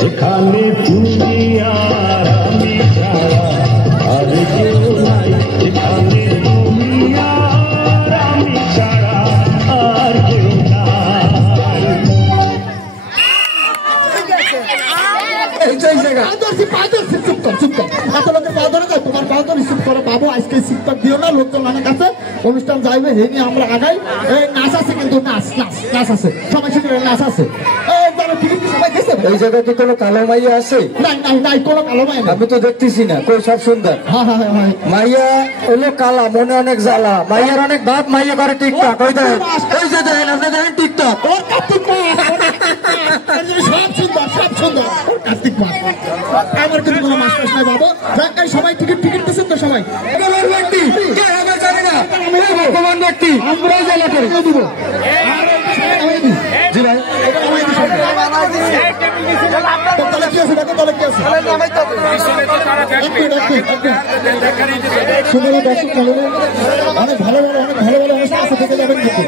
যেখানে তুমি আর আমি ছাড়া আর কেউ নাই, যেখানে তুমি আর আমি ছাড়া আর কেউ অনুষ্ঠান যাইবে হেনি আমরা আগাই। নাচ আছে কিন্তু নাচ আছে, সবাই সেখানে নাচ আছে। এই জায়গায় কি কোনো কালো মাইয়া আছে? নাই কোনো কালো মাইয়া। আমি তো দেখতেছি না, কই সব সুন্দর। মাইয়া হলো কালা, মনে অনেক জ্বালা, মাইয়ার অনেক ভাব, মাইয়া করে টিকটক। ওই দেখেন, ওই যে দেখেন, আপনি দেখেন টিকটক। সব সুন্দর আমার কিন্তু কোনো মাস নাই বাবু। সবাই টিকিট দিচ্ছেন তো সবাই? ব্যক্তি জানি না, ভগবান ব্যক্তি আমরাই জেলা করে দিব। জি ভাই, তাহলে কি আছে দেখো, তাহলে কি আছে অনেক ভালো ভালো অনুষ্ঠান আছে, থেকে যাবেন কিন্তু।